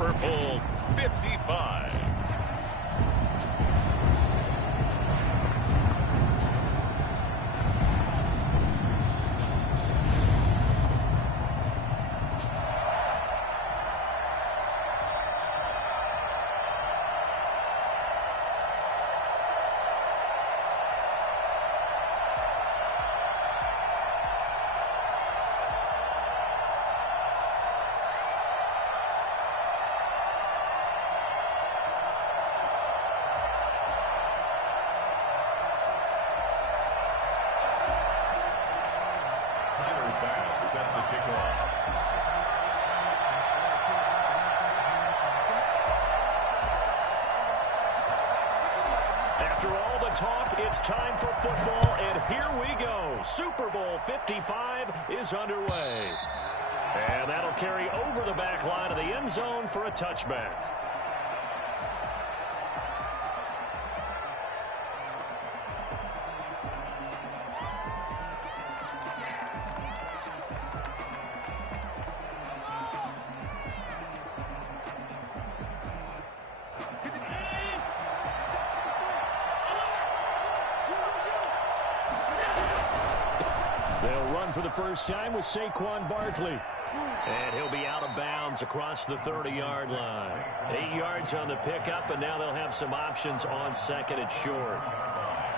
SuperBowl 55. After all the talk, it's time for football, and here we go. Super Bowl 55 is underway. And that'll carry over the back line of the end zone for a touchback. They'll run for the first time with Saquon Barkley. And he'll be out of bounds across the 30-yard line. 8 yards on the pickup, and now they'll have some options on second and short.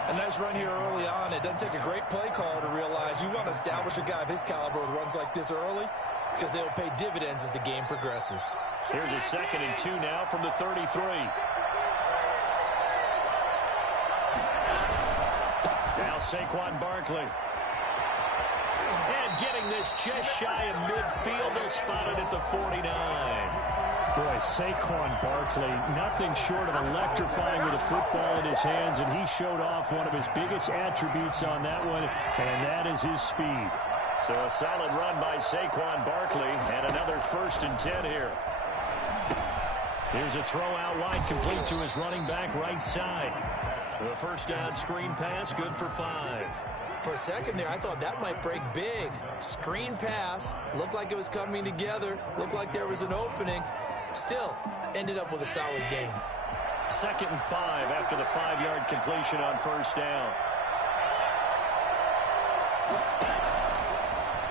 A nice run here early on. It doesn't take a great play caller to realize you want to establish a guy of his caliber with runs like this early because they'll pay dividends as the game progresses. Here's a 2nd and 2 now from the 33. Now Saquon Barkley. And getting this just shy of midfield, they'll spot it at the 49. Boy, Saquon Barkley, nothing short of electrifying with a football in his hands, and he showed off one of his biggest attributes on that one, and that is his speed. So a solid run by Saquon Barkley, and another 1st and 10 here. Here's a throw out wide, complete to his running back right side. The first down screen pass, good for 5. For a second there, I thought that might break big. Screen pass, looked like it was coming together, looked like there was an opening. Still, ended up with a solid gain. 2nd and 5 after the 5-yard completion on first down.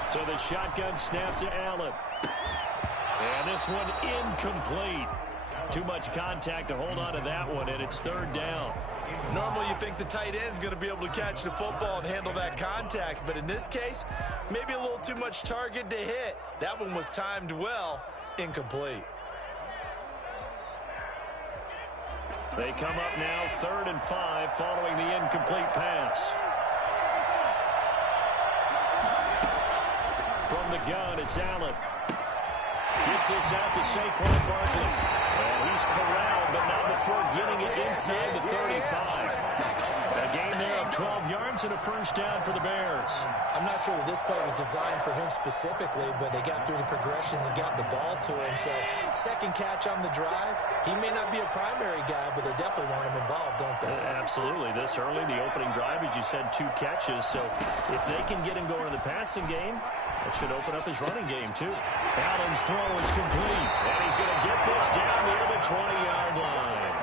So the shotgun snap to Allen. And this one incomplete. Too much contact to hold on to that one, and it's 3rd down. Normally you think the tight end's going to be able to catch the football and handle that contact, but in this case, maybe a little too much target to hit. That one was timed well, incomplete. They come up now 3rd and 5 following the incomplete pass. From the gun, it's Allen. Gets this out to Saquon Barkley. And he's corralled, but not before getting it inside the 35. A gain there of 12 yards and a first down for the Bears. I'm not sure that this play was designed for him specifically, but they got through the progressions and got the ball to him. So, second catch on the drive. He may not be a primary guy, but they definitely want him involved, don't they? Absolutely. This early, the opening drive, as you said, 2 catches. So, if they can get him going in the passing game, that should open up his running game, too. Allen's throw is complete, and he's going to get this down near the 20-yard line.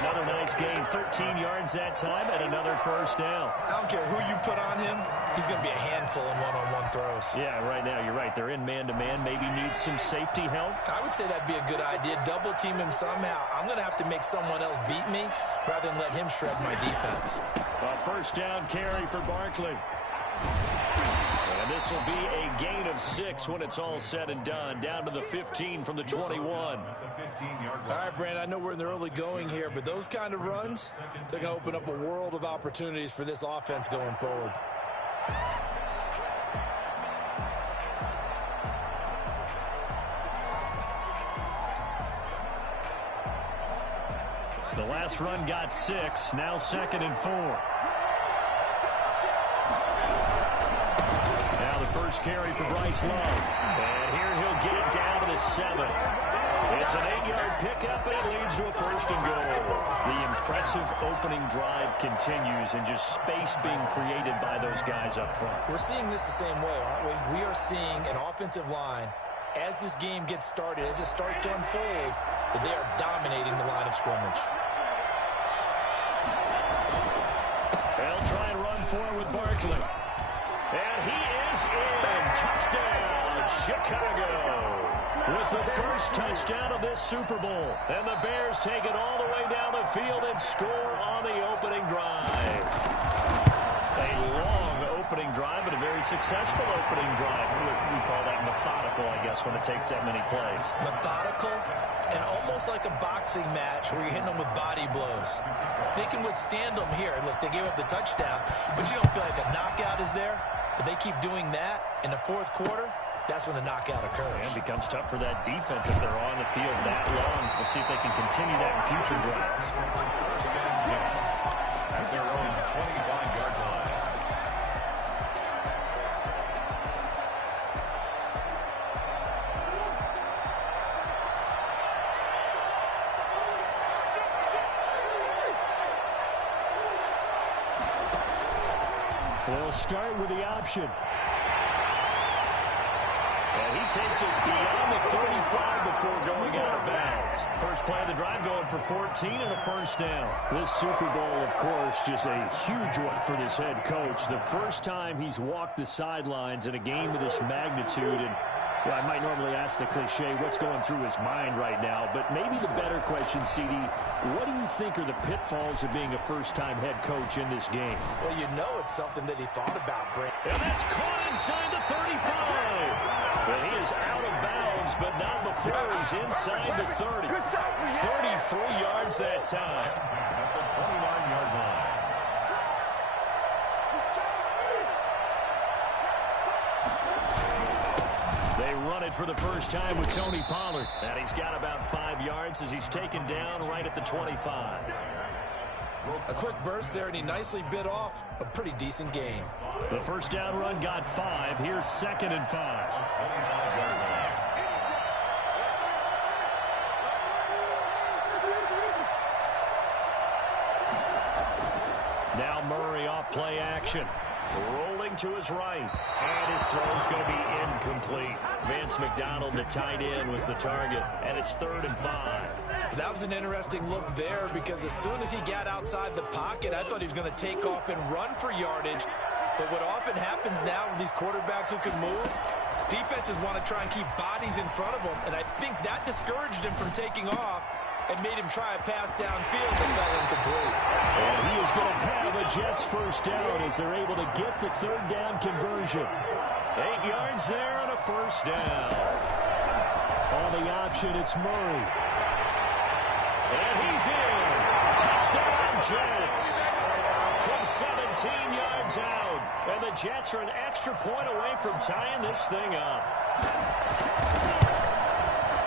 Another nice gain, 13 yards that time, and another first down. I don't care who you put on him, he's going to be a handful in one-on-one throws. Yeah, right now, you're right. They're in man-to-man, maybe need some safety help. I would say that'd be a good idea. Double team him somehow. I'm going to have to make someone else beat me rather than let him shred my defense. A first down carry for Barkley. And this will be a gain of 6 when it's all said and done. Down to the 15 from the 21. All right, Brandon, I know we're in the early going here, but those kind of runs, they're going to open up a world of opportunities for this offense going forward. The last run got 6, now 2nd and 4. First carry for Bryce Love. And here he'll get it down to the 7. It's an 8-yard pickup, and it leads to a 1st and goal. The impressive opening drive continues, and just space being created by those guys up front. We're seeing this the same way, aren't we? We are seeing an offensive line as this game gets started, as it starts to unfold, that they are dominating the line of scrimmage. They'll try and run for it with Barkley. And he is in. Touchdown, Chicago. With the first touchdown of this Super Bowl. And the Bears take it all the way down the field and score on the opening drive. A long opening drive, but a very successful opening drive. We call that methodical, I guess, when it takes that many plays. Methodical and almost like a boxing match where you're hitting them with body blows. They can withstand them here. Look, they gave up the touchdown, but you don't feel like a knockout is there. But they keep doing that in the fourth quarter. That's when the knockout occurs. And it becomes tough for that defense if they're on the field that long. We'll see if they can continue that in future drives. At their own 25-yard line. They'll start with the option. And he takes us beyond the 35 before going out of bounds. First play of the drive going for 14 and a first down. This Super Bowl, of course, just a huge one for this head coach. The first time he's walked the sidelines in a game of this magnitude. And well, I might normally ask the cliche, what's going through his mind right now? But maybe the better question, CD, what do you think are the pitfalls of being a first-time head coach in this game? Well, you know it's something that he thought about, Brent. And that's caught inside the 35. And he is out of bounds, but not before he's inside the 30. 33 yards that time. At the 29-yard line. They run it for the first time with Tony Pollard. And he's got about 5 yards as he's taken down right at the 25. A quick burst there, and he nicely bit off a pretty decent game. The first down run got 5. Here's 2nd and 5. 25-yard line. Now Murray off play action. Rolling to his right. And his throw's going to be incomplete. Vance McDonald, the tight end, was the target. And it's 3rd and 5. That was an interesting look there because as soon as he got outside the pocket, I thought he was going to take off and run for yardage. But what often happens now with these quarterbacks who can move, defenses want to try and keep bodies in front of them. And I think that discouraged him from taking off and made him try a pass downfield that fell incomplete. And he is going to have a Jets first down as they're able to get the 3rd down conversion. 8 yards there on a first down. On the option, it's Murray. And he's in. Touchdown, Jets. From 17 yards out. And the Jets are an extra point away from tying this thing up.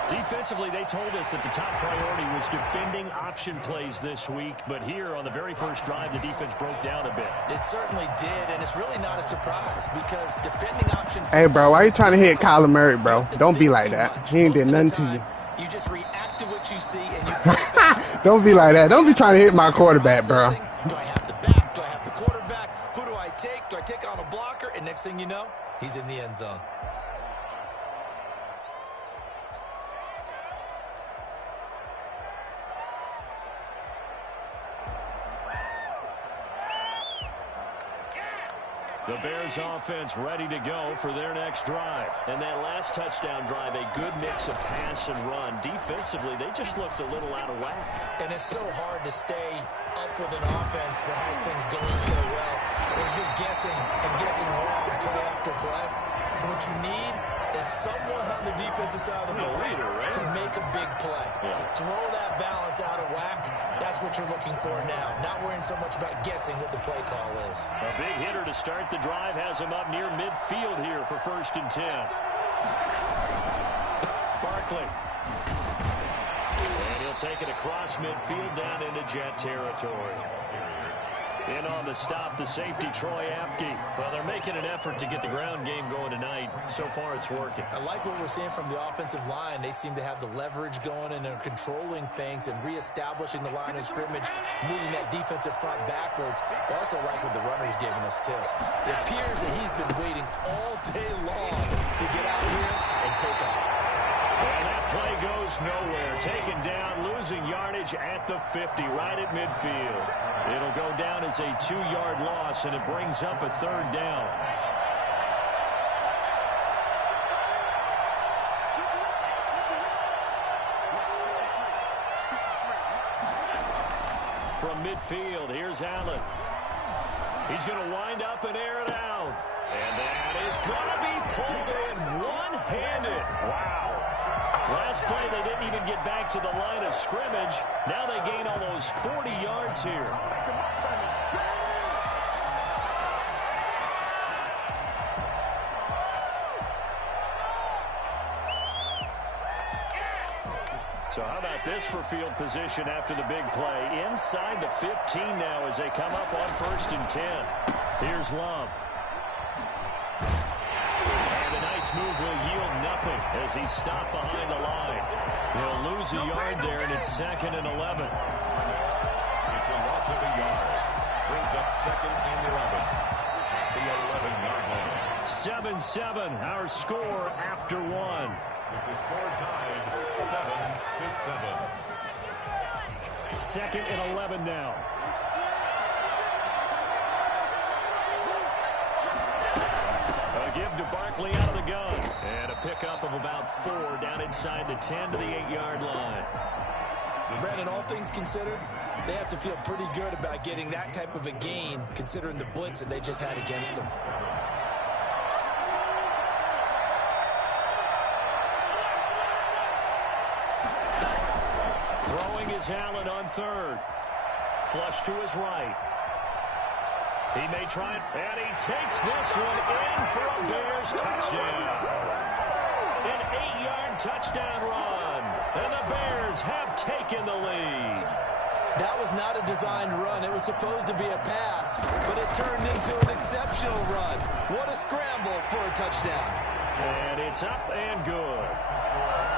Defensively, they told us that the top priority was defending option plays this week. But here on the very first drive, the defense broke down a bit. It certainly did, and it's really not a surprise because defending option... Hey, bro, why you trying to hit Kyler Murray, bro? Don't be like that. He ain't did nothing to you. You just react to what you see and you... Don't be like that. Don't be trying to hit my quarterback, bro. Do I have the back? Do I have the quarterback? Who do I take? Do I take on a blocker? And next thing you know, he's in the end zone. The Bears offense ready to go for their next drive. And that last touchdown drive, a good mix of pass and run. Defensively, they just looked a little out of whack. And it's so hard to stay up with an offense that has things going so well when you're guessing and guessing wrong play after play. So what you need is someone on the defensive side of the ball to make a big play. Throw that balance out of whack. That's what you're looking for now. Not worrying so much about guessing what the play call is. A big hitter to start the drive has him up near midfield here for 1st and 10. Barkley. And he'll take it across midfield down into Jet territory. In on the stop, the safety, Troy Apke. Well, they're making an effort to get the ground game going tonight. So far, it's working. I like what we're seeing from the offensive line. They seem to have the leverage going and they're controlling things and reestablishing the line of scrimmage, moving that defensive front backwards. I also like what the runner's giving us, too. It appears that he's been waiting all day long to get out here and take off. play goes nowhere. Taken down, losing yardage at the 50, right at midfield. It'll go down as a 2-yard loss, and it brings up a 3rd down. From midfield, here's Allen. He's going to wind up and air it out. And that is going to be pulled in one-handed. Wow. Last play, they didn't even get back to the line of scrimmage. Now they gain almost 40 yards here. So how about this for field position after the big play? Inside the 15 now as they come up on 1st and 10. Here's Love. And a nice move will yield nothing as he's stopped behind the line. He'll lose a yard there, and it's 2nd and 11. It's a loss of a yard. Brings up 2nd and 11. At the 11-yard line. 7-7, our score after 1. With the score tied 7-7. 2nd and 11 now. A give to Barkley out of the gun. And a pickup of about 4 down inside the 10 to the 8-yard line. Brandon, all things considered, they have to feel pretty good about getting that type of a gain, considering the blitz that they just had against them. Throwing is Allen on 3rd. Flush to his right. He may try it, and he takes this one in for a Bears touchdown. An 8-yard touchdown run, and the Bears have taken the lead. That was not a designed run. It was supposed to be a pass, but it turned into an exceptional run. What a scramble for a touchdown. And it's up and good.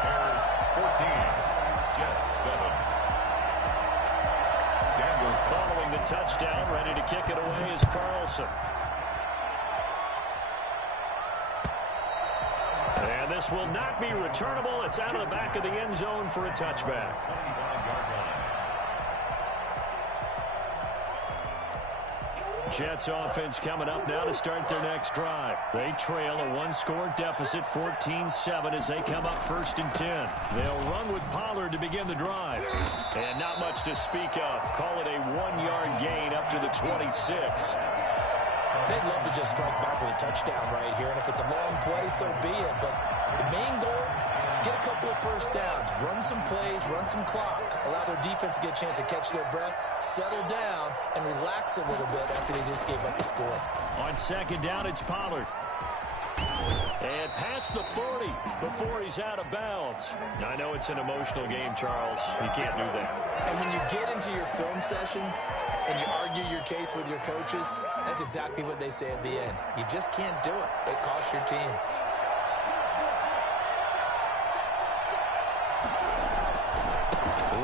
Bears 14, Jets 7. Denver Following the touchdown, ready to kick it away is Carlson. And this will not be returnable. It's out of the back of the end zone for a touchback. 25-yard line. Jets offense coming up now to start their next drive. They trail a 1-score deficit, 14-7, as they come up 1st and 10. They'll run with Pollard to begin the drive. And not much to speak of. Call it a 1-yard gain up to the 26. They'd love to just strike back with a touchdown right here, and if it's a long play, so be it. But the main goal, get a couple of 1st downs, run some plays, run some clock, allow their defense to get a chance to catch their breath, settle down, and relax a little bit after they just gave up the score. On 2nd down, it's Pollard. And past the 40 before he's out of bounds. I know it's an emotional game, Charles. You can't do that. And when you get into your film sessions and you argue your case with your coaches, that's exactly what they say at the end. You just can't do it. It costs your team.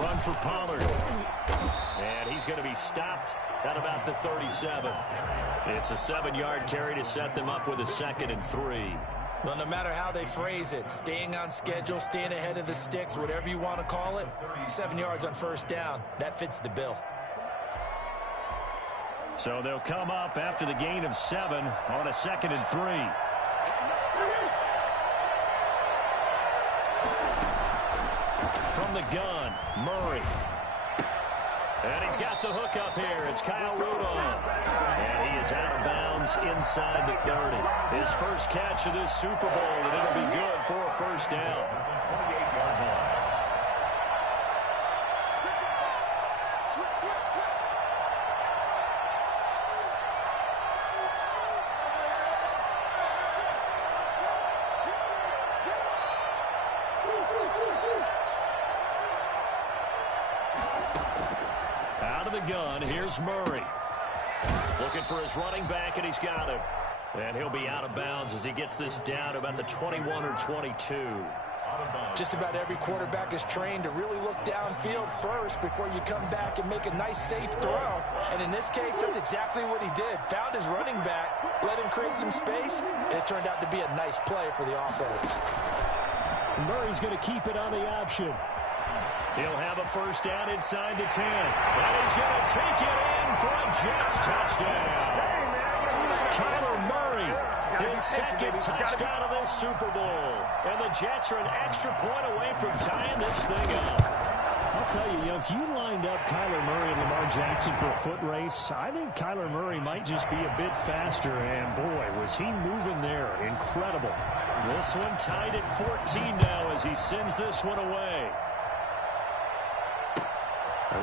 Run for Pollard. And he's going to be stopped at about the 37. It's a 7-yard carry to set them up with a 2nd and 3. Well, no matter how they phrase it, staying on schedule, staying ahead of the sticks, whatever you want to call it, 7 yards on 1st down, that fits the bill. So they'll come up after the gain of 7 on a 2nd and 3. From the gun, Murray. And he's got the hook up here. It's Kyle Rudolph. And he is out of bounds inside the 30. His first catch of this Super Bowl, and it'll be good for a 1st down. 28-yard line. Gun. Here's Murray. Looking for his running back, and he's got him. And he'll be out of bounds as he gets this down to about the 21 or 22. Just about every quarterback is trained to really look downfield first before you come back and make a nice, safe throw. And in this case, that's exactly what he did. Found his running back, let him create some space, and it turned out to be a nice play for the offense. Murray's going to keep it on the option. He'll have a first down inside the 10. And he's going to take it in for a Jets touchdown. Kyler Murray, his second touchdown of this Super Bowl. And the Jets are an extra point away from tying this thing up. I'll tell you, if you lined up Kyler Murray and Lamar Jackson for a foot race, I think Kyler Murray might just be a bit faster. And, boy, was he moving there. Incredible. This one tied at 14 now as he sends this one away.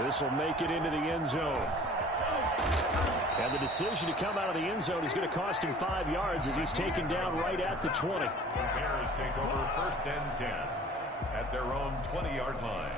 This will make it into the end zone. And the decision to come out of the end zone is going to cost him 5 yards as he's taken down right at the 20. The Bears take over first and 10 at their own 20-yard line.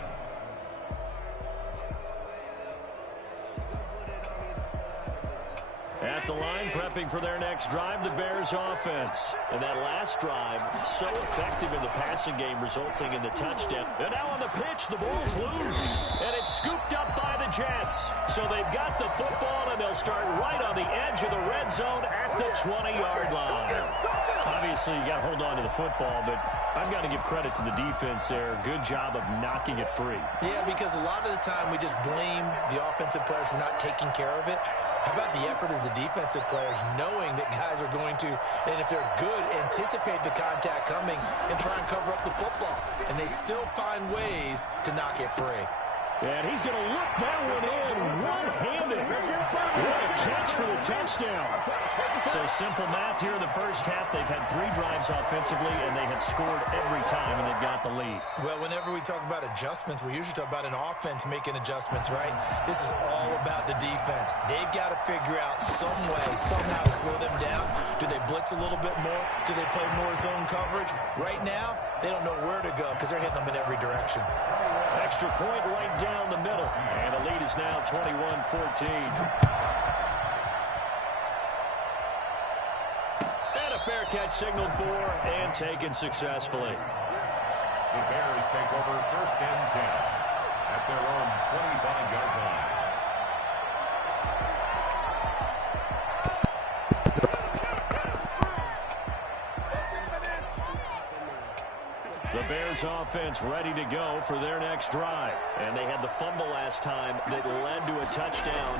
At the line, prepping for their next drive, the Bears offense. And that last drive, so effective in the passing game, resulting in the touchdown. And now on the pitch, the ball's loose. And it's scooped up by the Jets. So they've got the football, and they'll start right on the edge of the red zone at the 20-yard line. Obviously, you got to hold on to the football, but I've got to give credit to the defense there. Good job of knocking it free. Yeah, because a lot of the time we just blame the offensive players for not taking care of it. How about the effort of the defensive players knowing that guys are going to, and if they're good, anticipate the contact coming and try and cover up the football. And they still find ways to knock it free. And he's going to look that one in one-handed. What a catch for the touchdown. So simple math here in the first half. They've had 3 drives offensively, and they have scored every time, and they've got the lead. Well, whenever we talk about adjustments, we usually talk about an offense making adjustments, right? This is all about the defense. They've got to figure out some way, somehow to slow them down. Do they blitz a little bit more? Do they play more zone coverage? Right now, they don't know where to go because they're hitting them in every direction. Extra point right down the middle. And the lead is now 21-14. And a fair catch signaled for and taken successfully. The Bears take over first and 10 at their own 25-yard line. The Bears offense ready to go for their next drive. And they had the fumble last time that led to a touchdown.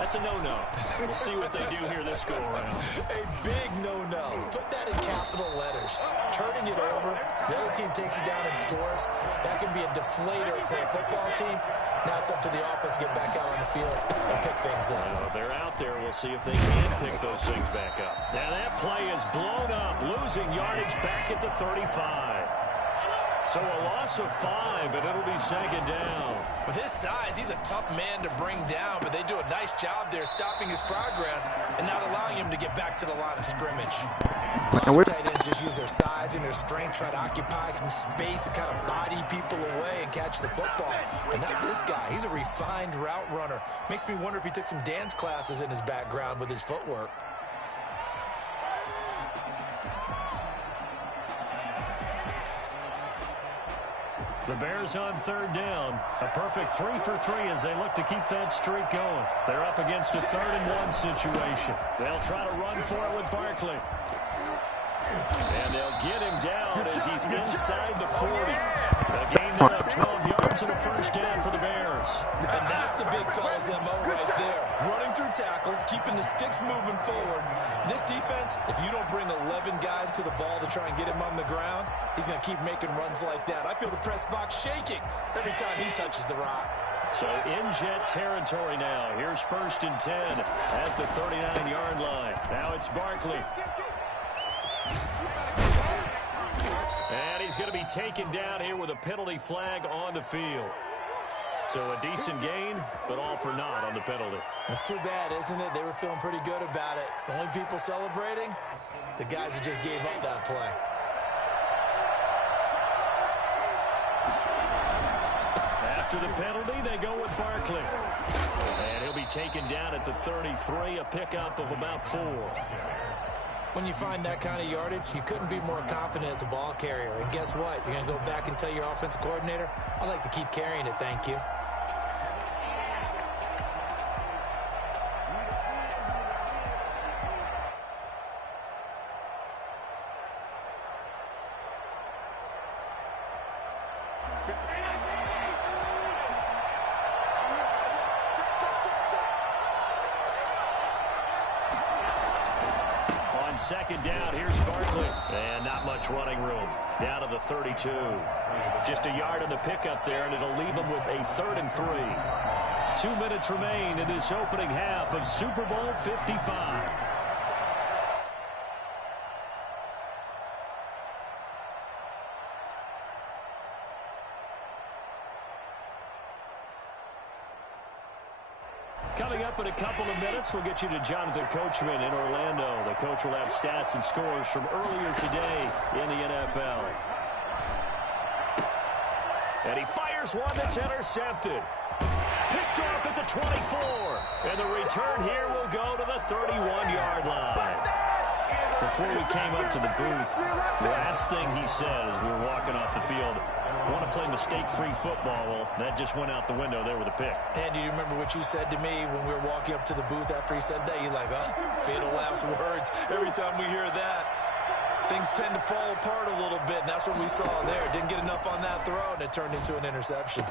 That's a no-no. We'll see what they do here this go-around. A big no-no. Put that in capital letters. Turning it over, the other team takes it down and scores. That can be a deflator for a football team. Now it's up to the offense to get back out on the field and pick things up. They're out there. We'll see if they can pick those things back up. Now that play is blown up, losing yardage back at the 35. So a loss of 5, and it'll be second down. With his size, he's a tough man to bring down, but they do a nice job there stopping his progress and not allowing him to get back to the line of scrimmage. Tight ends just use their size and their strength, try to occupy some space and kind of body people away and catch the football. But not this guy. He's a refined route runner. Makes me wonder if he took some dance classes in his background with his footwork. The Bears on third down. A perfect 3 for 3 as they look to keep that streak going. They're up against a 3rd and 1 situation. They'll try to run for it with Barkley. And they'll get him down as he's inside the 40. A gain there of 12 yards and a first down for the Bears. And that's the big fella's MO right there. Running through tackles, keeping the sticks moving forward. This defense, if you don't bring 11 guys to the ball to try and get him on the ground, he's going to keep making runs like that. I feel the press box shaking every time he touches the rock. So in Jet territory now. Here's first and 10 at the 39-yard line. Now it's Barkley. And he's going to be taken down here with a penalty flag on the field. So a decent gain, but all for naught on the penalty. It's too bad, isn't it? They were feeling pretty good about it. The only people celebrating, the guys who just gave up that play. After the penalty, they go with Barkley. And he'll be taken down at the 33, a pickup of about 4. When you find that kind of yardage, you couldn't be more confident as a ball carrier. And guess what? You're going to go back and tell your offensive coordinator, I'd like to keep carrying it, thank you. second down. Here's Barkley. And not much running room. Down to the 32. Just a yard on the pickup there, and it'll leave them with a 3rd and 3. 2 minutes remain in this opening half of Super Bowl 55. Coming up in a couple of minutes, we'll get you to Jonathan Coachman in Orlando. The coach will have stats and scores from earlier today in the NFL. And he fires one that's intercepted. Picked off at the 24. And the return here will go to the 31-yard line. Before we came up to the booth, the last thing he said as we were walking off the field, I want to play mistake-free football. Well, that just went out the window there with a pick. And do you remember what you said to me when we were walking up to the booth after he said that? You're like, oh, fatal last words. Every time we hear that, things tend to fall apart a little bit, and that's what we saw there. Didn't get enough on that throw, and it turned into an interception.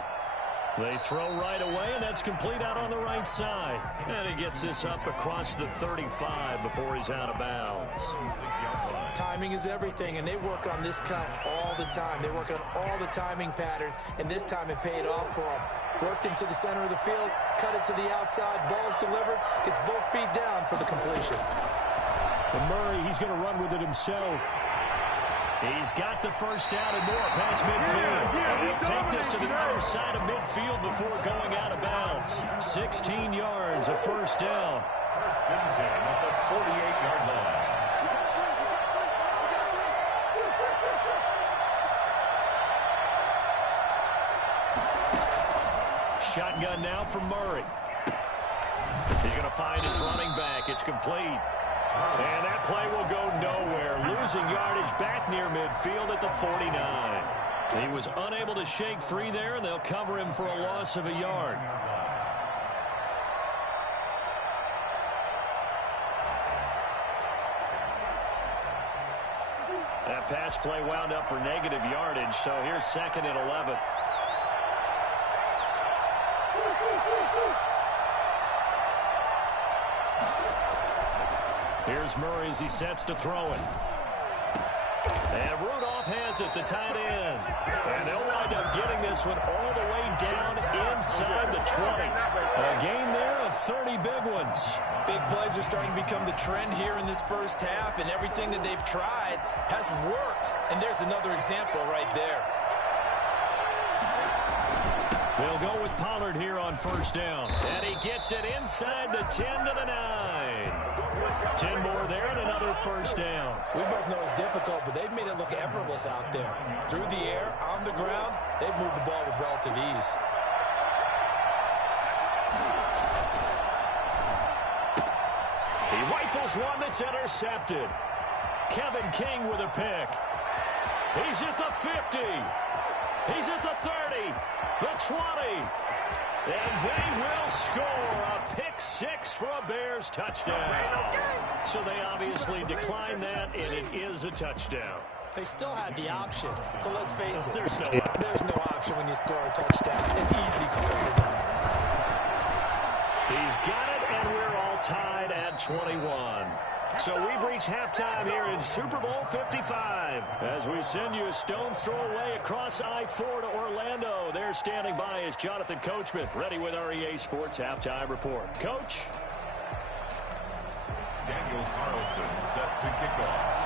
They throw right away, and that's complete out on the right side. And he gets this up across the 35 before he's out of bounds. Timing is everything, and they work on this cut all the time. They work on all the timing patterns, and this time it paid off for them. Worked him to the center of the field, cut it to the outside, ball's delivered, gets both feet down for the completion. And Murray, he's going to run with it himself. He's got the first down and more past midfield. And he'll take this to the other side of midfield before going out of bounds. 16 yards, a first down. First and 10 at the 48-yard line. Shotgun now from Murray. He's going to find his running back. It's complete. And that play will go nowhere. Losing yardage back near midfield at the 49. He was unable to shake free there, and they'll cover him for a loss of a yard. That pass play wound up for negative yardage, so here's 2nd and 11. Here's Murray as he sets to throw it. And Rudolph has it, the tight end. And they'll wind up getting this one all the way down inside the 20. A gain there of 30 big ones. Big plays are starting to become the trend here in this first half, and everything that they've tried has worked. And there's another example right there. They'll go with Pollard here on first down. And he gets it inside the 10 to the 9. 10 more there and another first down. We both know it's difficult, but they've made it look effortless out there. Through the air, on the ground, they've moved the ball with relative ease. He rifles one that's intercepted. Kevin King with a pick. He's at the 50. He's at the 30. The 20. And they will score a pick 6 for a Bears touchdown. So they obviously declined that, and it is a touchdown. They still had the option, but let's face it. There's no option when you score a touchdown. An easy call for them. He's got it, and we're all tied at 21. So we've reached halftime here in Super Bowl 55. As we send you a stone's throw away across I-4 to Orlando. There standing by is Jonathan Coachman, ready with our EA Sports Halftime Report. Coach? Daniel Carlson set to kick off.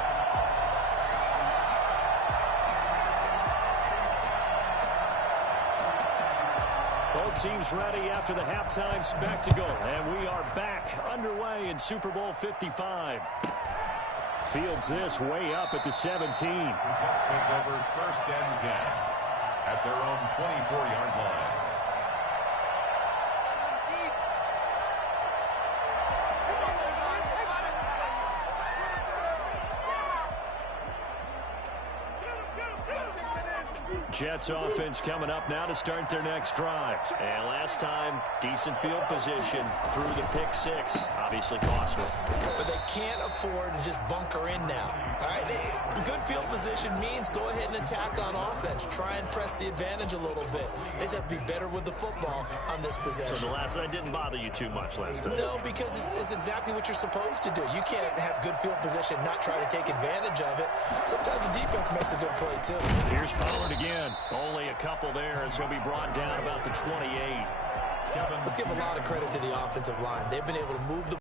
Both teams ready after the halftime spectacle, and we are back underway in Super Bowl 55. Fields this way up at the 17. Jets take over first and 10 at their own 24-yard line. Jets offense coming up now to start their next drive. And last time, decent field position through the pick six. Obviously costly. But they can't afford to just bunker in now. All right, good field position means go ahead and attack on offense. Try and press the advantage a little bit. They just have to be better with the football on this possession. So the last one didn't bother you too much last time? No, because it's exactly what you're supposed to do. You can't have good field position, not try to take advantage of it. Sometimes the defense makes a good play, too. Here's Pollard again. Only a couple there as he'll be brought down about the 28. Let's give a lot of credit to the offensive line. They've been able to move the